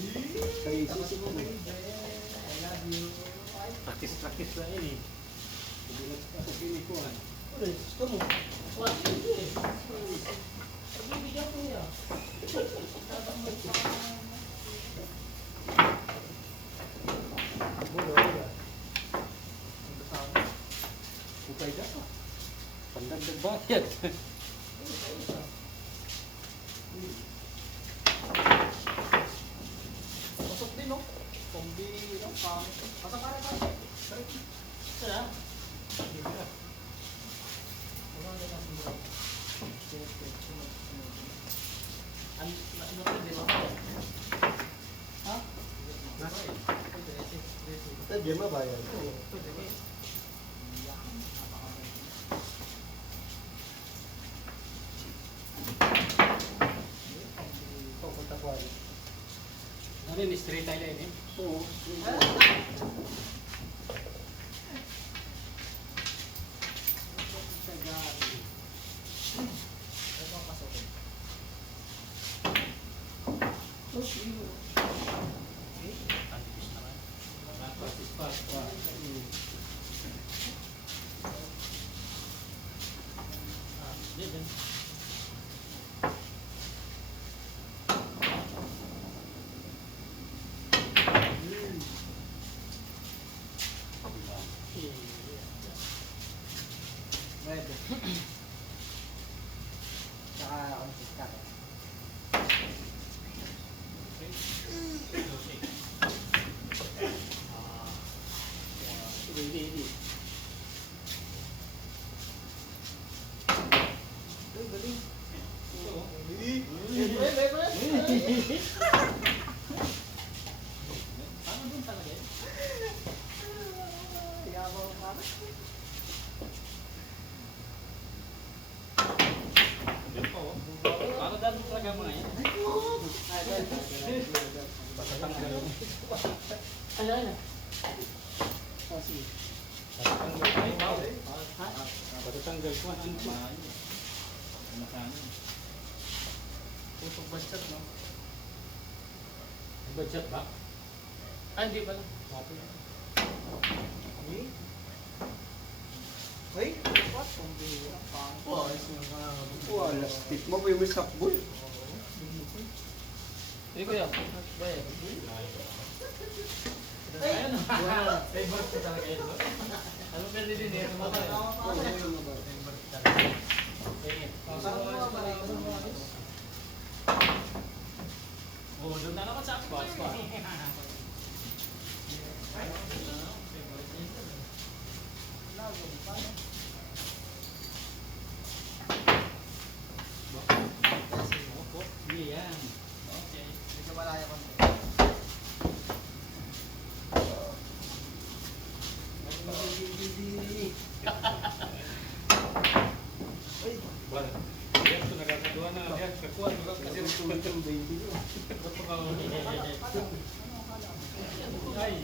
Crazy siguro. I love you. Praktis lang ini. Hindi na sa pinikuhan. Ano, gusto mo? What? Hindi. Pagbibigyan ko niya. Bulo, bulo. Upay ka pa. Pandagdag bakit? Pasok din, no? Pambili lang, pangit. Pasok ka rin, pasok. Saan? Wala na lang siguro. Ano ito, di ba? Ha? Ito, Gemma ba yan? Oo, pwede. Pupunta ko ay. Ano yun, straight tayo ini? Oo. Practice pa. Pwede. Tsaka consistent. Hindi. Uy, galing. Paano dun talaga yun? Yabang ka. Paano dahil talaga mga yan? Ano? Oh, sige. Patatanggal ko. Ano ba? Pusok bastat, no? Budget ba? Ah, hindi pala. Uy, what? Wala, stick mo pa yung sakbol. Hindi ko yan. Bayan. Ayun. Favorite ko talaga yun. Ano pwede din eh? Ano ba yun? Favorite talaga. Oh, doon na naman sa spots pa. Yan. Okay. Medyo malaya ko. Uy, Well, yan ito nagkakaduha na. Yan, kakuha. Kasi tulog yung baby mo. ay.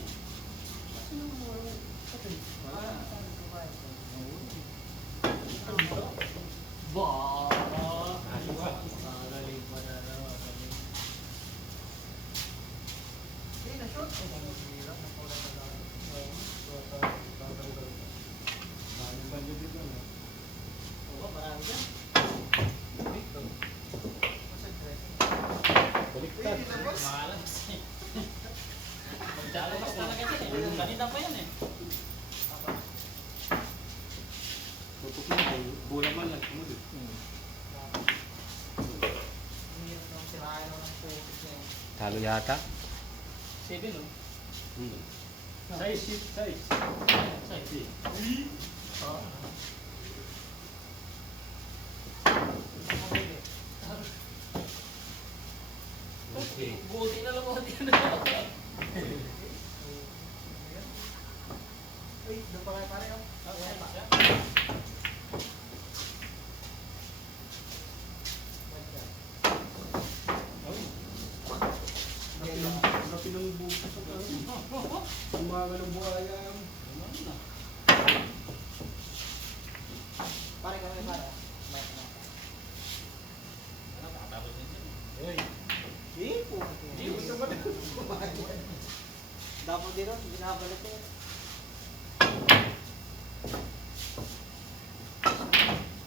Bah. Oo, marami dyan. Baliktad. Mahalang kasi. Magdalakas talaga dyan eh. Kanina pa yan eh. Tutok na kayo. Bulan man lang. Talo yata. 7 oh. Size. Size. Oo. Okay. Buti na lang ako din. Uy, doon pa kayo pare, oh. Okay pa. Napi ng bukas sa kanya. Umaga ng buhaya. Pare kami pare. Tapos din dyan. Uy. Eh? po. Hindi, gusto mo na. Dapat din ron, binabalik ko.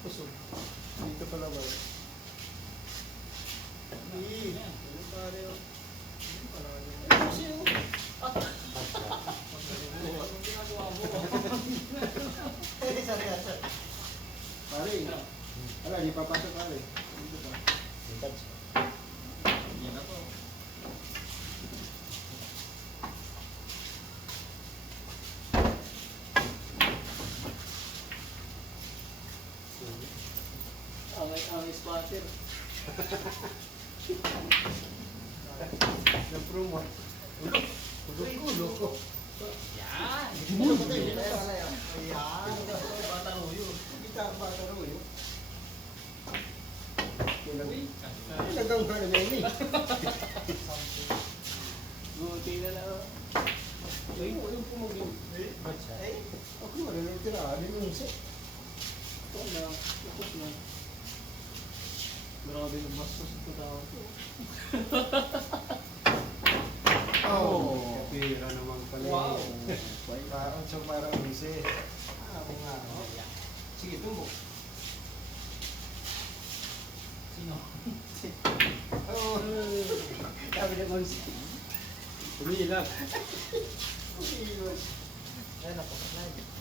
Kusog. Dito pala ba? Ano pare oh. Kasi yun. Anong ginagawa mo? Seryoso. Pare. Wala, hindi papasok pare. Dito pa. Yan na to. Angay spotter. Nag-promote. Ulo ko. Yan! Ayan. Bata mo yun. Kita ba taro yun? Uy, Talagang ba na yun eh. Buti na lang. Yung pumagin. Ay, Ako wala nang tira. Ano yung isa? ito na. Lukot na. Grabe ng bastos ito tao ko. Kapira naman pala. Wow. Parang sa parang isa. Ako nga. Sige, tumbok. sino? Oo. Sabi na kong Umiilag. Ay, napasok na.